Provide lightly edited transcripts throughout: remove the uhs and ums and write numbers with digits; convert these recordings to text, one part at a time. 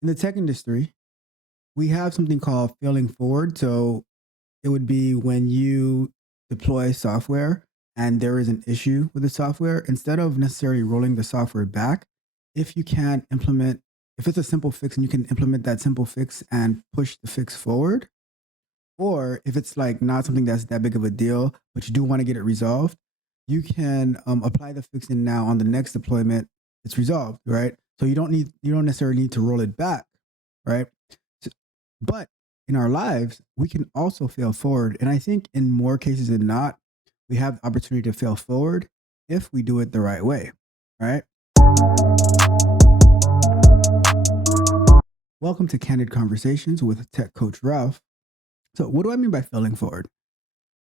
In the tech industry, we have something called failing forward. So it would be when you deploy software and there is an issue with the software, instead of necessarily rolling the software back, if you can implement, if it's a simple fix and you can implement that simple fix and push the fix forward, or if it's like not something that's that big of a deal, but you do want to get it resolved, you can apply the fix and now on the next deployment, it's resolved, right? So you don't necessarily need to roll it back, right? S- But in our lives, we can also fail forward. And I think in more cases than not, we have the opportunity to fail forward if we do it the right way, right? Welcome to Candid Conversations with Tech Coach Ralph. So, what do I mean by failing forward?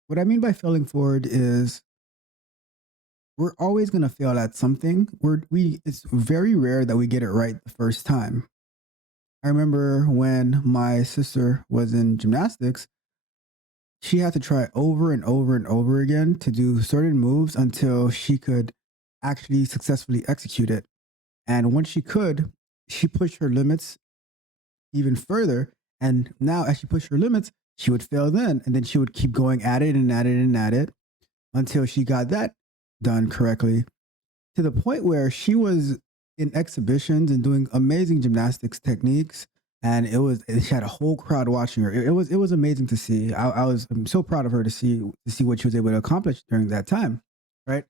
What I mean by failing forward is we're always going to fail at something. It's very rare that we get it right the first time. I remember when my sister was in gymnastics, she had to try over and over and over again to do certain moves until she could actually successfully execute it. And once she could, she pushed her limits even further. And now, as she pushed her limits, she would fail then. And then she would keep going at it and at it and at it until she got that done correctly, to the point where she was in exhibitions and doing amazing gymnastics techniques. And she had a whole crowd watching her. It was amazing to see. I'm so proud of her to see what she was able to accomplish during that time, right?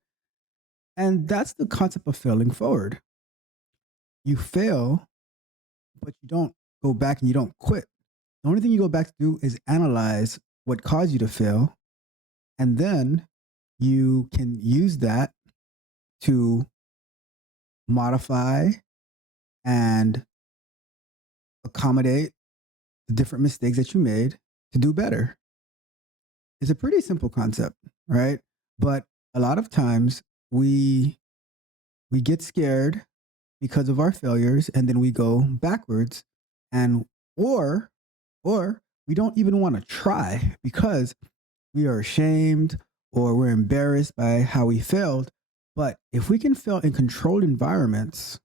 And that's the concept of failing forward. You fail, but you don't go back and you don't quit. The only thing you go back to do is analyze what caused you to fail, and then you can use that to modify and accommodate the different mistakes that you made to do better. It's a pretty simple concept, right? But a lot of times we we get scared because of our failures and then we go backwards, and or or we don't even want to try because we are ashamed or we're embarrassed by how we failed. But if we can fail in controlled environments,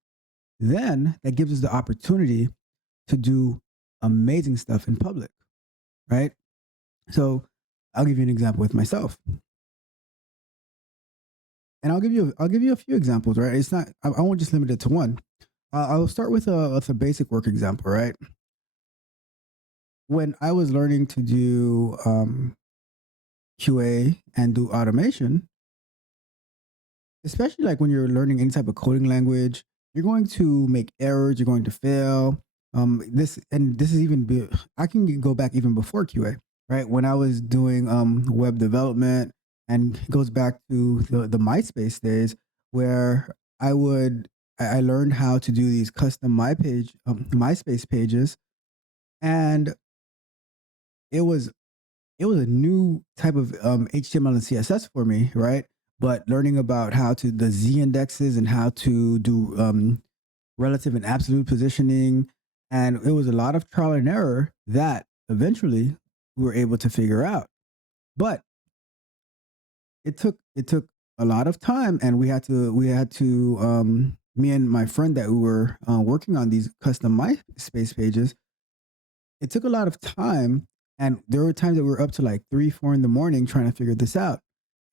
then that gives us the opportunity to do amazing stuff in public, right? So I'll give you an example with myself, and I'll give you a few examples, right? It's not I won't just limit it to one. I'll start with a basic work example, right? When I was learning to do QA and do automation, especially like when you're learning any type of coding language, you're going to make errors, you're going to fail. This is I can go back even before QA, right? When I was doing web development, and it goes back to the MySpace days where I would I learned how to do these custom MySpace pages, and it was it was a new type of HTML and CSS for me, right? But learning about how to the Z indexes and how to do relative and absolute positioning, and it was a lot of trial and error that eventually we were able to figure out. But it took a lot of time, and we had to me and my friend that we were working on these custom MySpace pages. It took a lot of time, and there were times that we were up to like 3, 4 in the morning trying to figure this out,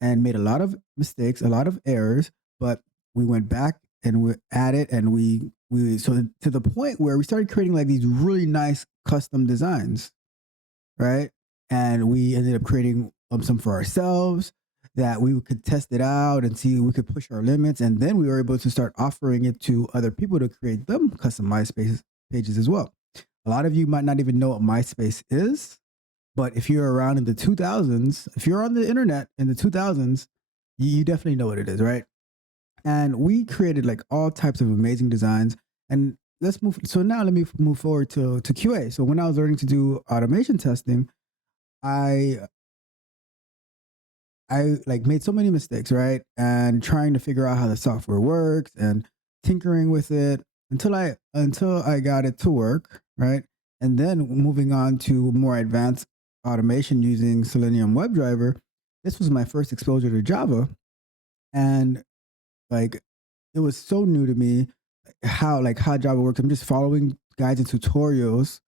and made a lot of mistakes, a lot of errors. But we went back and we at it, and we so to the point where we started creating like these really nice custom designs, right? And we ended up creating some for ourselves that we could test it out and see we could push our limits, and then we were able to start offering it to other people to create them custom MySpace pages as well. A lot of you might not even know what MySpace is, but if you're around in the 2000s, if you're on the internet in the 2000s, you definitely know what it is, right? And we created like all types of amazing designs. And let's move. So now let me move forward to QA. So when I was learning to do automation testing, I I like made so many mistakes, right? And trying to figure out how the software works and tinkering with it until I got it to work, right? And then moving on to more advanced automation using Selenium WebDriver. This was my first exposure to Java, and like it was so new to me how Java works. I'm just following guides and tutorials,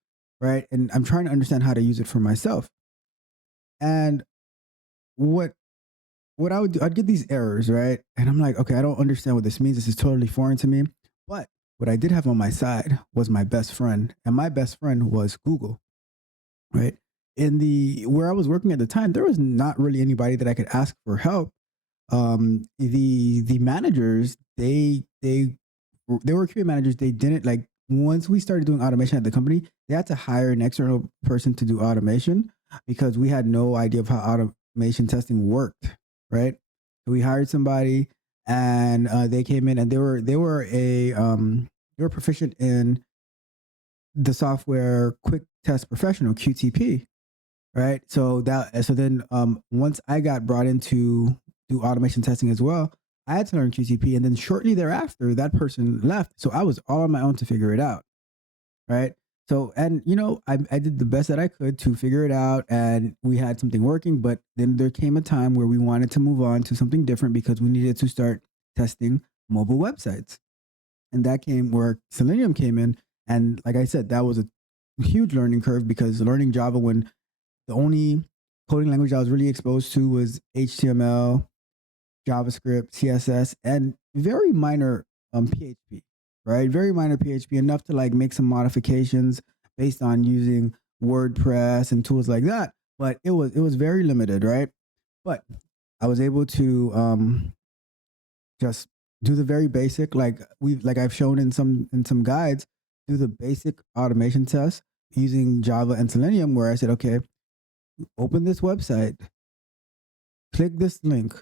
right? And I'm trying to understand how to use it for myself. And what what I would do, I'd get these errors, right? And I'm like, okay, I don't understand what this means. This is totally foreign to me. But what I did have on my side was my best friend, and my best friend was Google, right? In the where I was working at the time, there was not really anybody that I could ask for help. The managers, they were QA managers. They didn't like once we started doing automation at the company, they had to hire an external person to do automation because we had no idea of how automation testing worked, right? So we hired somebody, and they came in, and they were proficient in the software Quick Test Professional (QTP), right? So then once I got brought in to do automation testing as well, I had to learn QTP, and then shortly thereafter, that person left, so I was all on my own to figure it out, right? So and I did the best that I could to figure it out, and we had something working. But then there came a time where we wanted to move on to something different because we needed to start testing mobile websites, and that came where Selenium came in. And like I said, that was a huge learning curve because learning Java when the only coding language I was really exposed to was HTML, JavaScript, CSS, and very minor PHP, right? Very minor PHP, enough to like make some modifications based on using WordPress and tools like that. But it was very limited, right? But I was able to just do the very basic, like I've shown in some guides, do the basic automation test using Java and Selenium, where I said, okay, open this website, click this link,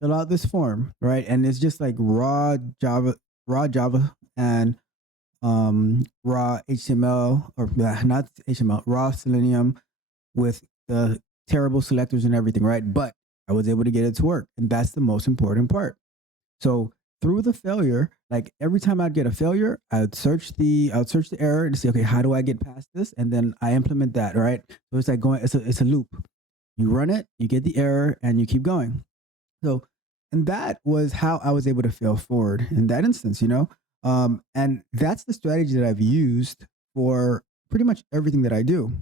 fill out this form, right? And it's just like raw Java and raw HTML, or not HTML, raw Selenium with the terrible selectors and everything, right? But I was able to get it to work, and that's the most important part. So through the failure, like every time I'd get a failure, I'd search the error to see, okay, how do I get past this? And then I implement that, right? So it's like it's a loop. You run it, you get the error, and you keep going. So, and that was how I was able to fail forward in that instance. And that's the strategy that I've used for pretty much everything that I do.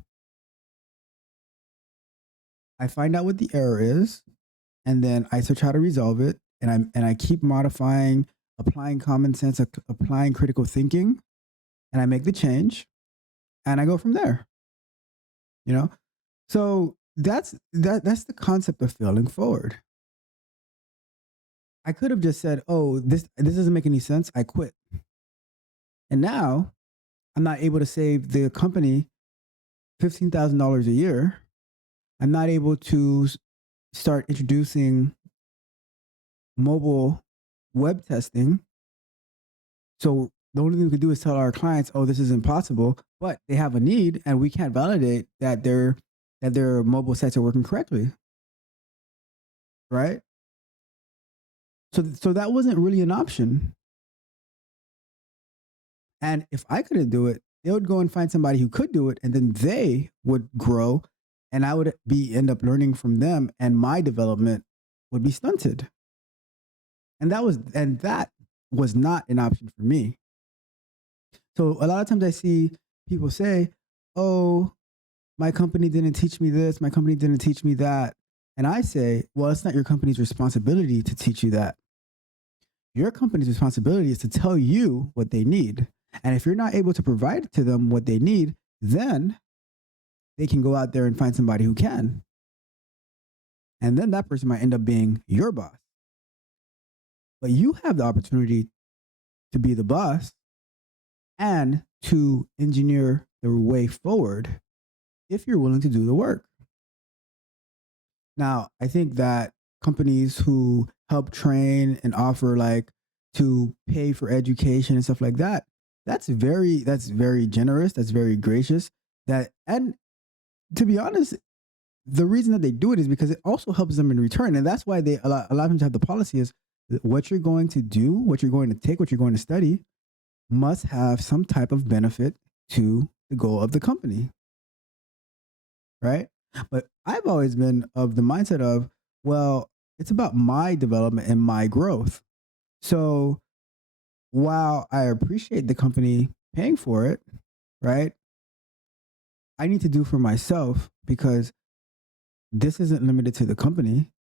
I find out what the error is, and then I search how to resolve it, and I keep modifying, applying common sense, applying critical thinking, and I make the change, and I go from there. You know, so that's the concept of failing forward. I could have just said, "Oh, this doesn't make any sense. I quit." And now I'm not able to save the company $15,000 a year. I'm not able to start introducing mobile web testing. So the only thing we could do is tell our clients, "Oh, this is impossible," but they have a need, and we can't validate that their mobile sites are working correctly, right? So that wasn't really an option. And if I couldn't do it, they would go and find somebody who could do it, and then they would grow, and I would be end up learning from them, and my development would be stunted. And that was not an option for me. So a lot of times I see people say, "Oh, my company didn't teach me this, my company didn't teach me that." And I say, "Well, it's not your company's responsibility to teach you that. Your company's responsibility is to tell you what they need. And if you're not able to provide to them what they need, then they can go out there and find somebody who can. And then that person might end up being your boss. But you have the opportunity to be the boss and to engineer the way forward if you're willing to do the work." Now, I think that companies who help train and offer like to pay for education and stuff like that, that's very generous, that's very gracious. That and to be honest, the reason that they do it is because it also helps them in return. And that's why they a lot of times have the policy is that what you're going to do, what you're going to take, what you're going to study must have some type of benefit to the goal of the company, right? But I've always been of the mindset of, well, it's about my development and my growth. So while I appreciate the company paying for it, right? I need to do for myself because this isn't limited to the company.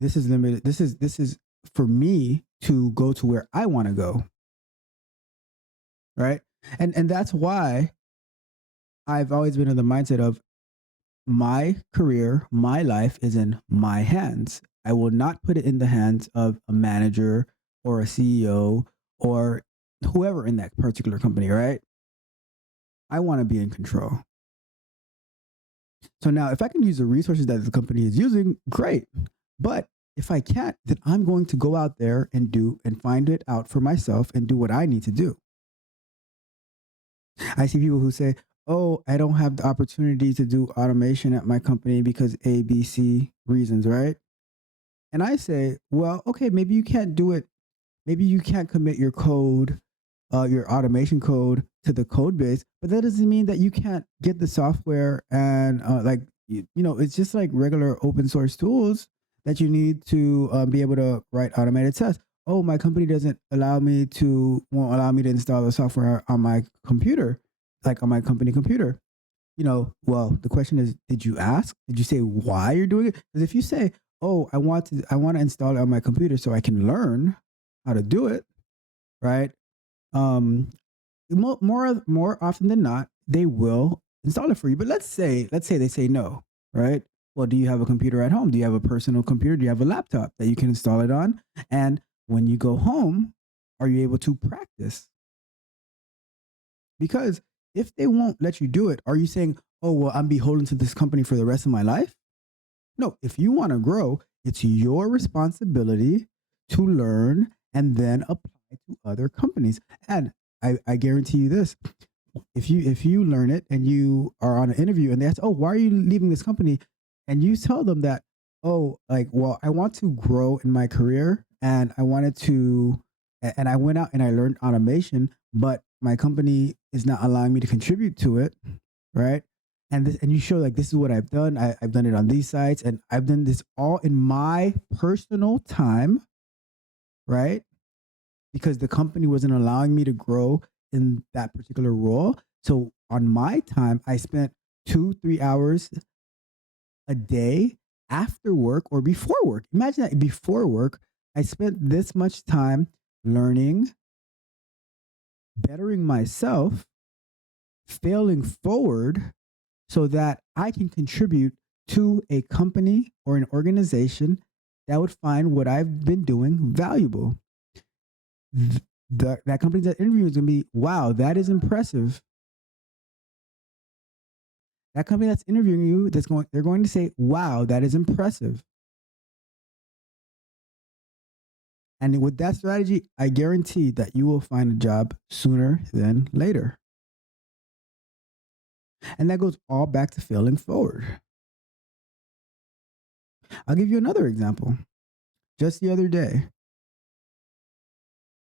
This is limited. This is for me to go to where I want to go, right? And that's why I've always been in the mindset of my career, my life is in my hands. I will not put it in the hands of a manager or a CEO or whoever in that particular company, right? I want to be in control. So now, if I can use the resources that the company is using, great. But if I can't, then I'm going to go out there and do and find it out for myself and do what I need to do. I see people who say, "Oh, I don't have the opportunity to do automation at my company because A, B, C reasons," right? And I say, "Well, okay, maybe you can't do it. Maybe you can't commit your automation code to the code base, but that doesn't mean that you can't get the software and it's just like regular open source tools that you need to be able to write automated tests. Oh, my company doesn't won't allow me to install the software on my computer, like on my company computer. Well, the question is, did you ask? Did you say why you're doing it? Because if you say, oh, I want to install it on my computer so I can learn how to do it, right? Um, more often than not, they will install it for you. But let's say they say no, right? Well, do you have a computer at home? Do you have a personal computer? Do you have a laptop that you can install it on? And when you go home, are you able to practice? Because if they won't let you do it, are you saying, "Oh, well, I'm beholden to this company for the rest of my life"? No, if you want to grow, it's your responsibility to learn and then apply to other companies. And I guarantee you this: if you learn it and you are on an interview and they ask, "Oh, why are you leaving this company?" and you tell them that, "Oh, like, well, I want to grow in my career and I wanted to, and I went out and I learned automation, but my company is not allowing me to contribute to it, right?" And you show like this is what I've done. I've done it on these sites, and I've done this all in my personal time, right? Because the company wasn't allowing me to grow in that particular role. So on my time, I spent 2, 3 hours a day after work or before work. Imagine that before work, I spent this much time learning, bettering myself, failing forward so that I can contribute to a company or an organization that would find what I've been doing valuable. That company that interviews is going to be, wow, that is impressive. That company that's interviewing you, they're going to say, wow, that is impressive. And with that strategy, I guarantee that you will find a job sooner than later. And that goes all back to failing forward. I'll give you another example. Just the other day,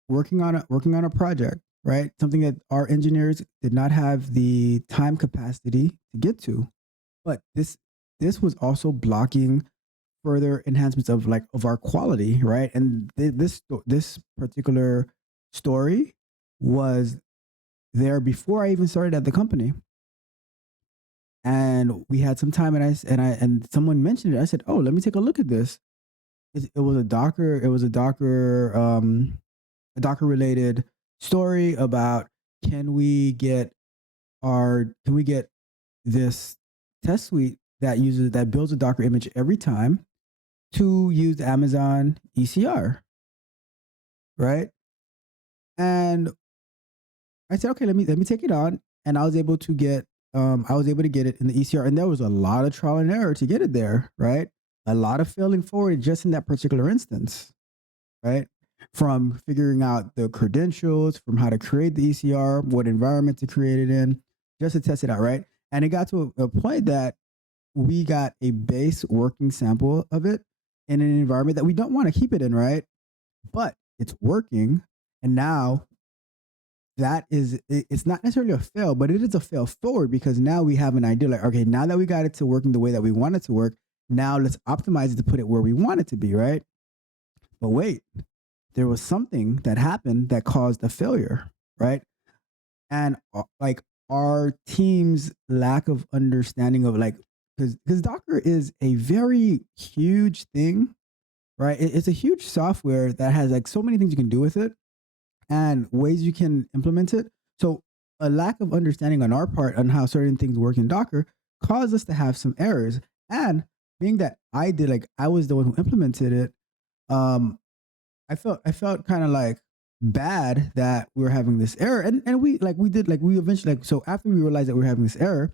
working on a project, right? Something that our engineers did not have the time capacity to get to. But this was also blocking further enhancements of our quality, right? And this particular story was there before I even started at the company. And we had some time, and someone mentioned it. I said, "Oh, let me take a look at this." It was a Docker. It was a Docker related story about can we get this test suite that builds a Docker image every time to use Amazon ECR, right? And I said, okay, let me take it on, and I was able to get it in the ECR, and there was a lot of trial and error to get it there, right? A lot of failing forward just in that particular instance, right? From figuring out the credentials, from how to create the ECR, what environment to create it in, just to test it out, right? And it got to a point that we got a base working sample of it in an environment that we don't want to keep it in, right? But it's working. And now it's not necessarily a fail, but it is a fail forward because now we have an idea like, okay, now that we got it to working the way that we want it to work, now let's optimize it to put it where we want it to be, right? But wait, there was something that happened that caused a failure, right? And like our team's lack of understanding of like, because Docker is a very huge thing, right? It's a huge software that has like so many things you can do with it and ways you can implement it. So a lack of understanding on our part on how certain things work in Docker caused us to have some errors. And being that I was the one who implemented it, um, I felt kind of like bad that we were having this error, and we eventually like so after we realized that we were having this error,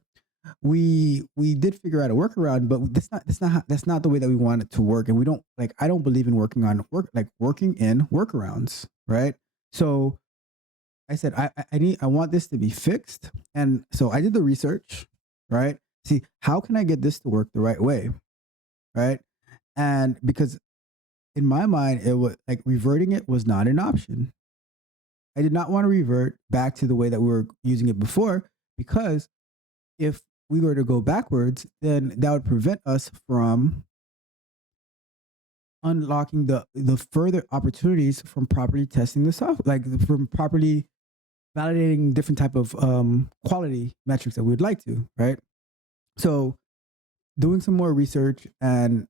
we did figure out a workaround, but that's not the way that we want it to work, and we don't like I don't believe in working in workarounds, right? So I said I want this to be fixed, and so I did the research, right? See how can I get this to work the right way, right? And because in my mind it was like reverting it was not an option. I did not want to revert back to the way that we were using it before because if we were to go backwards, then that would prevent us from unlocking the further opportunities from properly testing the software, like from properly validating different type of quality metrics that we would like to, right? So doing some more research and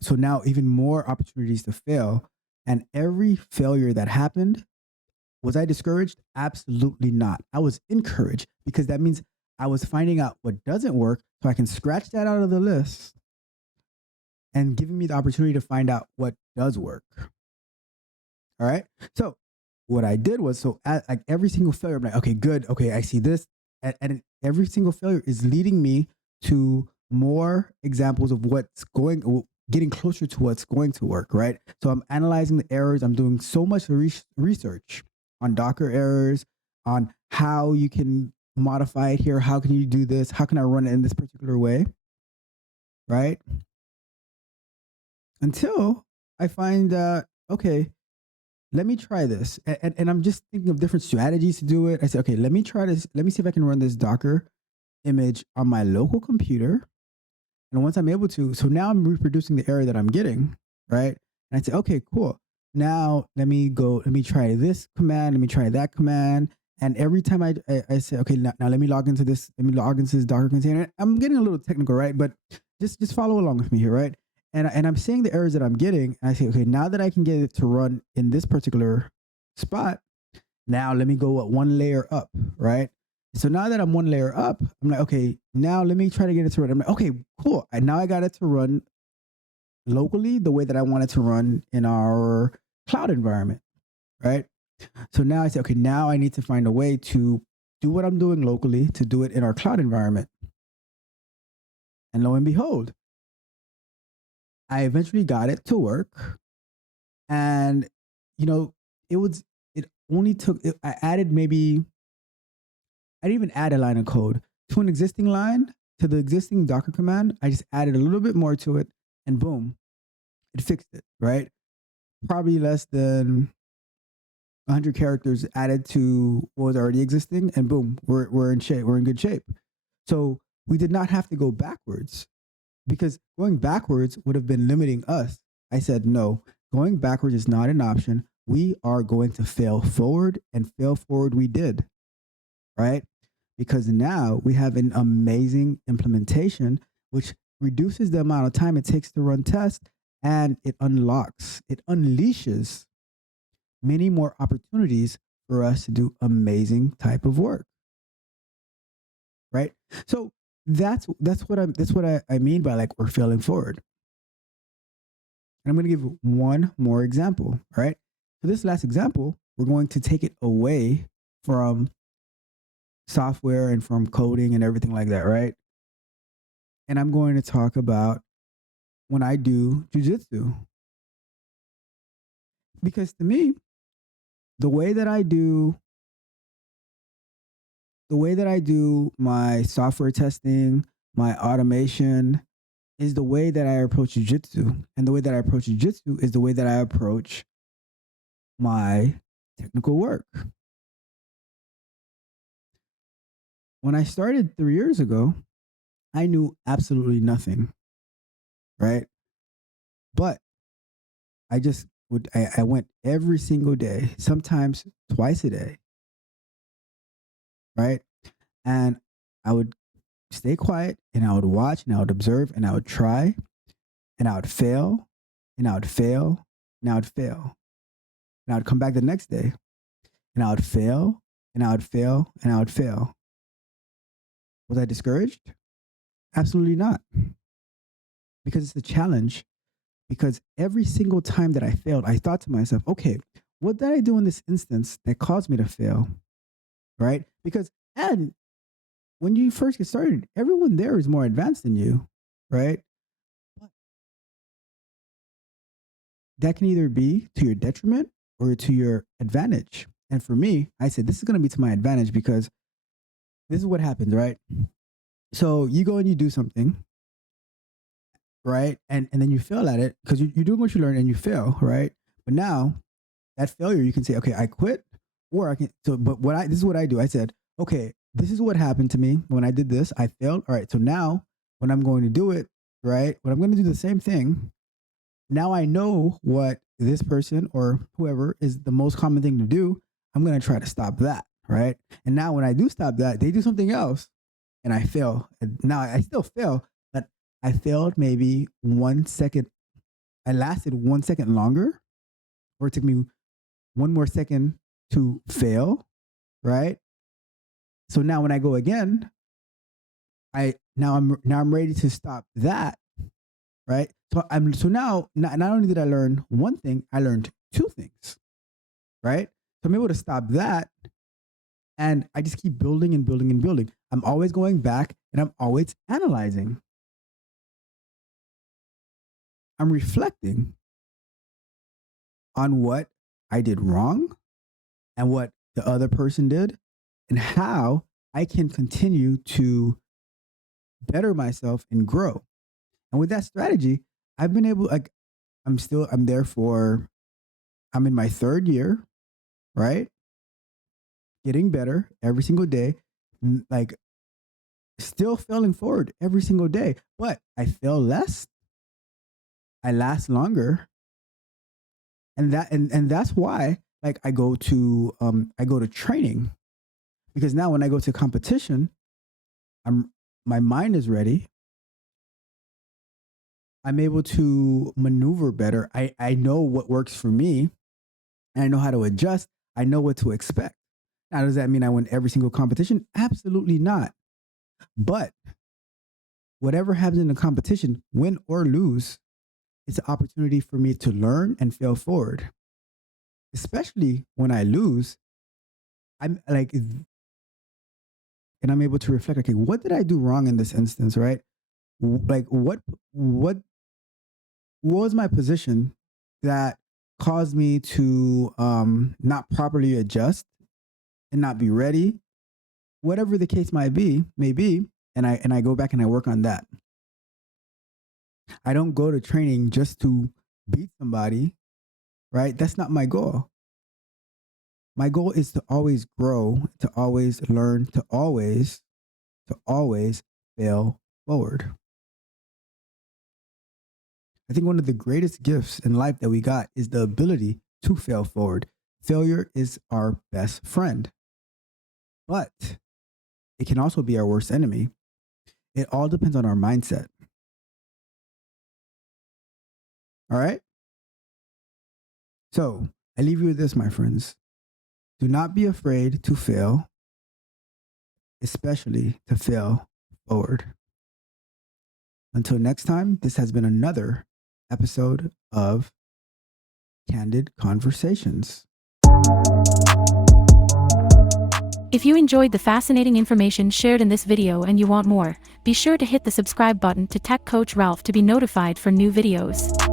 so now even more opportunities to fail, and every failure that happened, was I discouraged? Absolutely not. I was encouraged because that means I was finding out what doesn't work so I can scratch that out of the list and giving me the opportunity to find out what does work. All right. So what I did was like every single failure, I'm like, okay, good. Okay, I see this. And every single failure is leading me to more examples of getting closer to what's going to work, right? So I'm analyzing the errors. I'm doing so much research on Docker errors, on how you can modify it here. How can you do this? How can I run it in this particular way? Right? Until I find that, okay, let me try this. And I'm just thinking of different strategies to do it. I said, okay, let me try this. Let me see if I can run this Docker image on my local computer. And once I'm able to, so now I'm reproducing the error that I'm getting, right? And I say, okay, cool. Now let me try this command, let me try that command. And every time I say, okay, now let me log into this Docker container. I'm getting a little technical, right? But just follow along with me here, right? And I'm seeing the errors that I'm getting. And I say, okay, now that I can get it to run in this particular spot, now let me go one layer up, right? So now that I'm one layer up, I'm like, okay, now let me try to get it to run. I'm like, okay, cool. And now I got it to run locally the way that I want it to run in our cloud environment, right? So now I say, okay, now I need to find a way to do what I'm doing locally to do it in our cloud environment. And lo and behold, I eventually got it to work. And, you know, it only took, I added maybe, I didn't even add a line of code to an existing line, to the existing Docker command. I just added a little bit more to it and boom, it fixed it, right? Probably less than 100 characters added to what was already existing, and boom, we're in shape. We're in good shape. So we did not have to go backwards because going backwards would have been limiting us. I said, no, going backwards is not an option. We are going to fail forward, and fail forward we did, right? Because now we have an amazing implementation, which reduces the amount of time it takes to run tests, and it unleashes many more opportunities for us to do amazing type of work, right? So that's what I mean by like we're failing forward. And I'm going to give one more example, right? So this last example, we're going to take it away from software and from coding and everything like that, right? And I'm going to talk about when I do jujitsu. Because to me, the way that I do my software testing, my automation is the way that I approach jiu-jitsu. And the way that I approach jiu-jitsu is the way that I approach my technical work. When I started 3 years ago, I knew absolutely nothing, right? But I went every single day, sometimes twice a day, right? And I would stay quiet and I would watch and I would observe and I would try and I would fail and I would fail and I would fail. And I would come back the next day and I would fail and I would fail and I would fail. Was I discouraged? Absolutely not. Because it's a challenge. Because every single time that I failed, I thought to myself, okay, what did I do in this instance that caused me to fail? Right? Because, and when you first get started, everyone there is more advanced than you, right? That can either be to your detriment or to your advantage. And for me, I said, this is going to be to my advantage because this is what happens, right? So you go and you do something, right? And then you fail at it because you're doing what you learn and you fail, right? But now that failure, you can say, okay, I quit, or I can. So, but this is what I do. I said, okay, this is what happened to me when I did this. I failed. All right. So now when I'm going to do it, right? When I'm going to do the same thing, now I know what this person or whoever is the most common thing to do. I'm going to try to stop that, right? And now when I do stop that, they do something else and I fail. And now I still fail, but I failed maybe 1 second. I lasted 1 second longer, or it took me one more second to fail, right? So now when I go again, I'm ready to stop that, right? So now not only did I learn one thing, I learned two things, right? So I'm able to stop that, and I just keep building and building and building. I'm always going back and I'm always analyzing. I'm reflecting on what I did wrong and what the other person did and how I can continue to better myself and grow. And with that strategy, I've been able, like, I'm in my third year, right? Getting better every single day, like still failing forward every single day, but I fail less, I last longer. And that's why, like, I go to training, because now when I go to competition, my mind is ready. I'm able to maneuver better. I know what works for me and I know how to adjust. I know what to expect. Now, does that mean I win every single competition? Absolutely not. But whatever happens in the competition, win or lose, it's an opportunity for me to learn and fail forward. Especially when I lose, I'm like, and I'm able to reflect, okay, what did I do wrong in this instance, right? Like, what was my position that caused me to not properly adjust and not be ready, whatever the case might be, maybe, and I go back and I work on that. I don't go to training just to beat somebody, right? That's not my goal. My goal is to always grow, to always learn, to always fail forward. I think one of the greatest gifts in life that we got is the ability to fail forward. Failure is our best friend, but it can also be our worst enemy. It all depends on our mindset. All right? So I leave you with this, my friends. Do not be afraid to fail, especially to fail forward. Until next time, this has been another episode of Candid Conversations. If you enjoyed the fascinating information shared in this video and you want more, be sure to hit the subscribe button to Tech Coach Ralph to be notified for new videos.